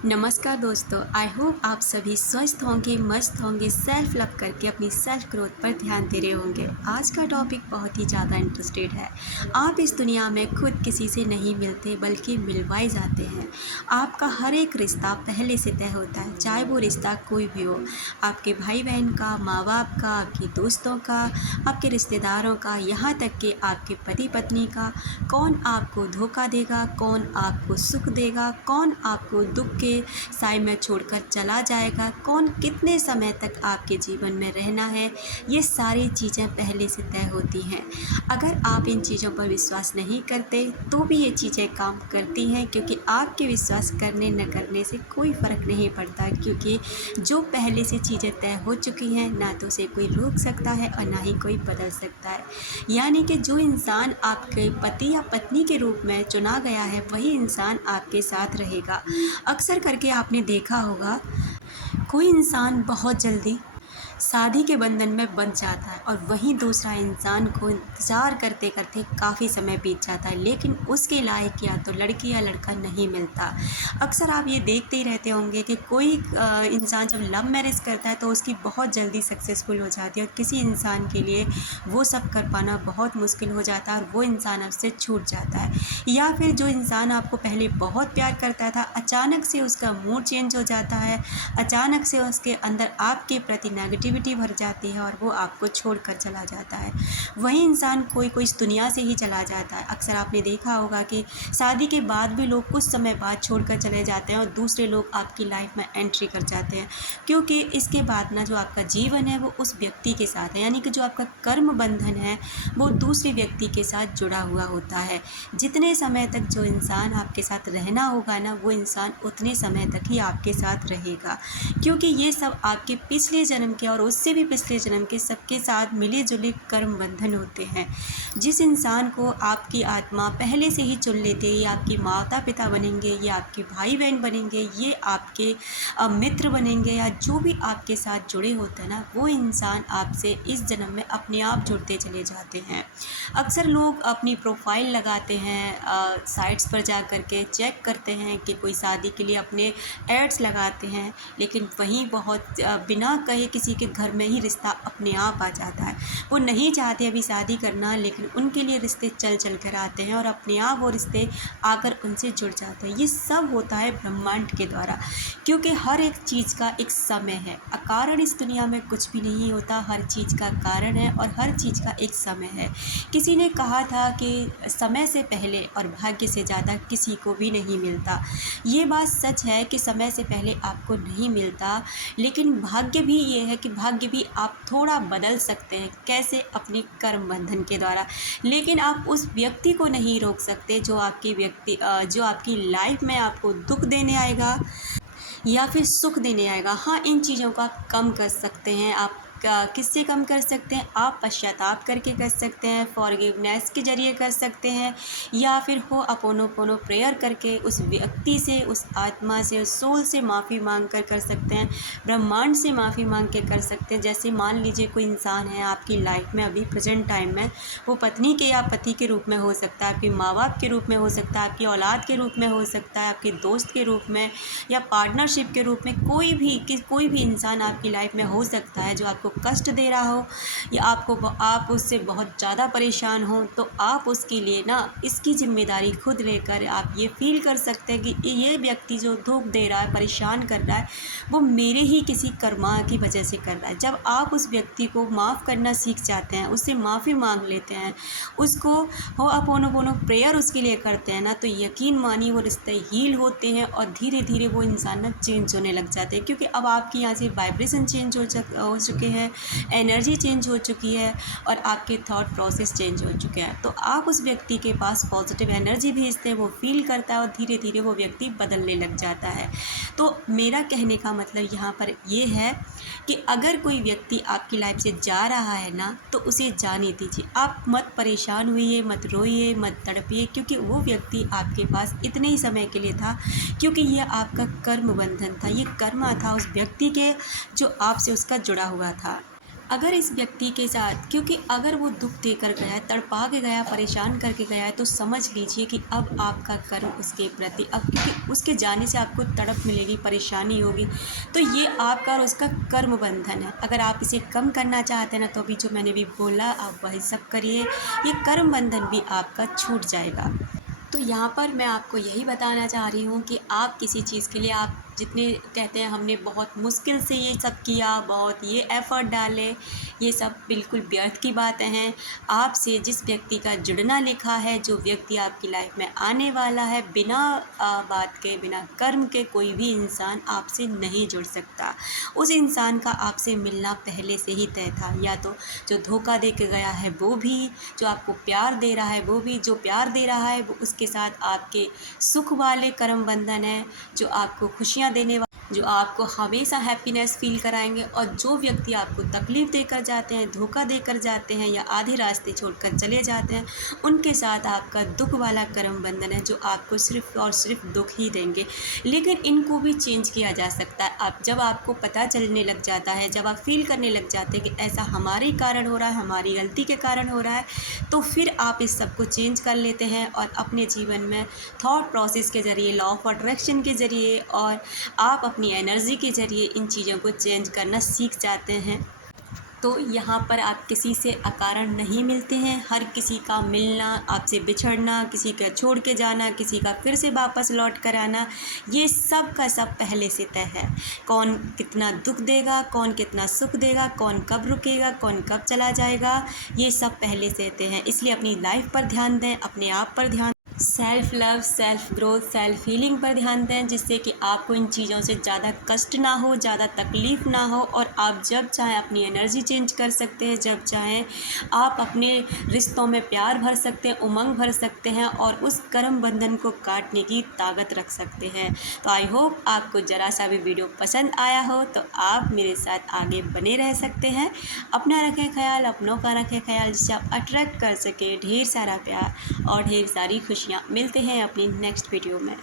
नमस्कार दोस्तों, I hope आप सभी स्वस्थ होंगे, मस्त होंगे, सेल्फ लव करके अपनी सेल्फ ग्रोथ पर ध्यान दे रहे होंगे। आज का टॉपिक बहुत ही ज़्यादा इंटरेस्टेड है। आप इस दुनिया में खुद किसी से नहीं मिलते बल्कि मिलवाए जाते हैं। आपका हर एक रिश्ता पहले से तय होता है, चाहे वो रिश्ता कोई भी हो। आपके भाई बहन का, माँ बाप का, आपके दोस्तों का, आपके रिश्तेदारों का, यहाँ तक कि आपके पति पत्नी का। कौन आपको धोखा देगा, कौन आपको सुख देगा, कौन आपको दुख के साय में छोड़कर चला जाएगा, कौन कितने समय तक आपके जीवन में रहना है, ये सारी चीज़ें पहले से तय होती हैं। अगर आप इन चीज़ों पर विश्वास नहीं करते तो भी ये चीज़ें काम करती हैं, क्योंकि आपके विश्वास करने न करने से कोई फ़र्क नहीं पड़ता, क्योंकि जो पहले से चीज़ें तय हो चुकी हैं ना तो उसे कोई रोक सकता है और ना ही कोई बदल सकता है। यानी कि जो इंसान आपके पति या पत्नी के रूप में चुना गया है वही इंसान आपके साथ रहेगा। अक्सर करके आपने देखा होगा, कोई इंसान बहुत जल्दी शादी के बंधन में बंध जाता है और वहीं दूसरा इंसान को इंतज़ार करते करते काफ़ी समय बीत जाता है, लेकिन उसके लायक या तो लड़की या लड़का नहीं मिलता। अक्सर आप ये देखते ही रहते होंगे कि कोई इंसान जब लव मैरिज करता है तो उसकी बहुत जल्दी सक्सेसफुल हो जाती है और किसी इंसान के लिए वो सब कर पाना बहुत मुश्किल हो जाता है और वो इंसान उससे छूट जाता है। या फिर जो इंसान आपको पहले बहुत प्यार करता था, अचानक से उसका मूड चेंज हो जाता है, अचानक से उसके अंदर आपके प्रति नेगेटिविटी भर जाती है और वो आपको छोड़कर चला जाता है। वही इंसान कोई इस दुनिया से ही चला जाता है। अक्सर आपने देखा होगा कि शादी के बाद भी लोग कुछ समय बाद छोड़कर चले जाते हैं और दूसरे लोग आपकी लाइफ में एंट्री कर जाते हैं, क्योंकि इसके बाद ना जो आपका जीवन है वो उस व्यक्ति के साथ है, यानी कि जो आपका कर्म बंधन है वो दूसरे व्यक्ति के साथ जुड़ा हुआ होता है। जितने समय तक जो इंसान आपके साथ रहना होगा ना, वो इंसान उतने समय तक ही आपके साथ रहेगा, क्योंकि ये सब आपके पिछले जन्म के और उससे भी पिछले जन्म के सबके साथ मिले जुले कर्म बंधन होते हैं। जिस इंसान को आपकी आत्मा पहले से ही चुन लेते हैं, ये आपके माता पिता बनेंगे, ये आपके भाई बहन बनेंगे, ये आपके मित्र बनेंगे, या जो भी आपके साथ जुड़े होते हैं ना, वो इंसान आपसे इस जन्म में अपने आप जुड़ते चले जाते हैं। अक्सर लोग अपनी प्रोफाइल लगाते हैं, साइट्स पर जा कर के चेक करते हैं कि कोई शादी के लिए अपने एड्स लगाते हैं, लेकिन वहीं बहुत बिना कहे किसी के घर में ही रिश्ता अपने आप आ जाता है। वो नहीं चाहते अभी शादी करना, लेकिन उनके लिए रिश्ते चल चल कर आते हैं और अपने आप वो रिश्ते आकर उनसे जुड़ जाते हैं। ये सब होता है ब्रह्मांड के द्वारा, क्योंकि हर एक चीज़ का एक समय है। अकारण इस दुनिया में कुछ भी नहीं होता, हर चीज़ का कारण है और हर चीज़ का एक समय है। किसी ने कहा था कि समय से पहले और भाग्य से ज़्यादा किसी को भी नहीं मिलता। ये बात सच है कि समय से पहले आपको नहीं मिलता, लेकिन भाग्य भी ये है कि भाग्य भी आप थोड़ा बदल सकते हैं। कैसे? अपने कर्म बंधन के द्वारा। लेकिन आप उस व्यक्ति को नहीं रोक सकते जो जो आपकी लाइफ में आपको दुख देने आएगा या फिर सुख देने आएगा। हाँ, इन चीज़ों को आप कम कर सकते हैं। आप किससे कम कर सकते हैं? आप पश्चाताप करके कर सकते हैं, फॉरगिवनेस के ज़रिए कर सकते हैं, या फिर होअपोनोपोनो प्रेयर करके उस व्यक्ति से, उस आत्मा से, उस सोल से माफ़ी मांग कर सकते हैं, ब्रह्मांड से माफ़ी मांग के कर सकते हैं। जैसे मान लीजिए कोई इंसान है आपकी लाइफ में अभी प्रेजेंट टाइम में, वो पत्नी के या पति के रूप में हो सकता है, आपके माँ बाप के रूप में हो सकता है, आपकी औलाद के रूप में हो सकता है, आपके दोस्त के रूप में या पार्टनरशिप के रूप में, कोई भी इंसान आपकी लाइफ में हो सकता है जो आपको कष्ट दे रहा हो या आप उससे बहुत ज़्यादा परेशान हो। तो आप उसके लिए ना इसकी जिम्मेदारी खुद लेकर आप ये फील कर सकते हैं कि ये व्यक्ति जो दुख दे रहा है, परेशान कर रहा है, वो मेरे ही किसी कर्मा की वजह से कर रहा है। जब आप उस व्यक्ति को माफ़ करना सीख जाते हैं, उससे माफ़ी मांग लेते हैं, उसको होअपोनोपोनो प्रेयर उसके लिए करते हैं ना, तो यकीन मानिए वो रिश्ते हील होते हैं और धीरे धीरे वो इंसान ना चेंज होने लग जाते हैं, क्योंकि अब आपके यहाँ से वाइब्रेशन चेंज हो चुके हैं, एनर्जी चेंज हो चुकी है और आपके थॉट प्रोसेस चेंज हो चुके हैं। तो आप उस व्यक्ति के पास पॉजिटिव एनर्जी भेजते हैं, वो फील करता है और धीरे धीरे वो व्यक्ति बदलने लग जाता है। तो मेरा कहने का मतलब यहाँ पर ये है कि अगर कोई व्यक्ति आपकी लाइफ से जा रहा है ना, तो उसे जाने दीजिए। आप मत परेशान होइए, मत रोइए, मत तड़पिए, क्योंकि वो व्यक्ति आपके पास इतने ही समय के लिए था, क्योंकि ये आपका कर्म बंधन था, ये कर्मा था उस व्यक्ति के जो आपसे उसका जुड़ा हुआ था। अगर इस व्यक्ति के साथ, क्योंकि अगर वो दुख देकर गया है, तड़पा के गया, परेशान करके गया है, तो समझ लीजिए कि अब आपका कर्म उसके प्रति, अब क्योंकि उसके जाने से आपको तड़प मिलेगी, परेशानी होगी, तो ये आपका और उसका कर्म बंधन है। अगर आप इसे कम करना चाहते हैं ना, तो अभी जो मैंने भी बोला आप वही सब करिए, ये कर्म बंधन भी आपका छूट जाएगा। तो यहाँ पर मैं आपको यही बताना चाह रही हूँ कि आप किसी चीज़ के लिए, आप जितने कहते हैं हमने बहुत मुश्किल से ये सब किया, बहुत ये एफ़र्ट डाले, ये सब बिल्कुल व्यर्थ की बातें हैं। आपसे जिस व्यक्ति का जुड़ना लिखा है, जो व्यक्ति आपकी लाइफ में आने वाला है, बिना बात के, बिना कर्म के कोई भी इंसान आपसे नहीं जुड़ सकता। उस इंसान का आपसे मिलना पहले से ही तय था। या तो जो धोखा दे के गया है वो भी, जो आपको प्यार दे रहा है वो भी, जो प्यार दे रहा है वो उसके साथ आपके सुख वाले कर्म बंधन है, जो आपको खुशियाँ देने वाले, जो आपको हमेशा हैप्पीनेस फील कराएंगे। और जो व्यक्ति आपको तकलीफ़ देकर जाते हैं, धोखा देकर जाते हैं या आधे रास्ते छोड़कर चले जाते हैं, उनके साथ आपका दुख वाला कर्म बंधन है, जो आपको सिर्फ़ और सिर्फ दुख ही देंगे। लेकिन इनको भी चेंज किया जा सकता है। आप जब आपको पता चलने लग जाता है, जब आप फील करने लग जाते हैं कि ऐसा हमारे कारण हो रहा है, हमारी गलती के कारण हो रहा है, तो फिर आप इस सब को चेंज कर लेते हैं और अपने जीवन में थॉट प्रोसेस के ज़रिए, लॉ ऑफ अट्रैक्शन के ज़रिए और आप अपनी एनर्जी के ज़रिए इन चीज़ों को चेंज करना सीख जाते हैं। तो यहाँ पर आप किसी से अकारण नहीं मिलते हैं। हर किसी का मिलना, आपसे बिछड़ना, किसी का छोड़ के जाना, किसी का फिर से वापस लौट कर आना, ये सब का सब पहले से तय है। कौन कितना दुख देगा, कौन कितना सुख देगा, कौन कब रुकेगा, कौन कब चला जाएगा, ये सब पहले से तय है। इसलिए अपनी लाइफ पर ध्यान दें, अपने आप पर ध्यान, self love, self growth, self healing पर ध्यान दें, जिससे कि आपको इन चीज़ों से ज़्यादा कष्ट ना हो, ज़्यादा तकलीफ़ ना हो, और आप जब चाहें अपनी एनर्जी चेंज कर सकते हैं, जब चाहें आप अपने रिश्तों में प्यार भर सकते हैं, उमंग भर सकते हैं और उस कर्म बंधन को काटने की ताकत रख सकते हैं। तो आई होप आपको ज़रा सा भी वीडियो पसंद आया हो, तो आप मेरे साथ आगे बने रह सकते हैं। अपना रखें ख्याल, अपनों का रखें ख्याल, जिससे आप अट्रैक्ट कर सकें ढेर सारा प्यार और ढेर सारी खुशियाँ। मिलते हैं अपनी नेक्स्ट वीडियो में।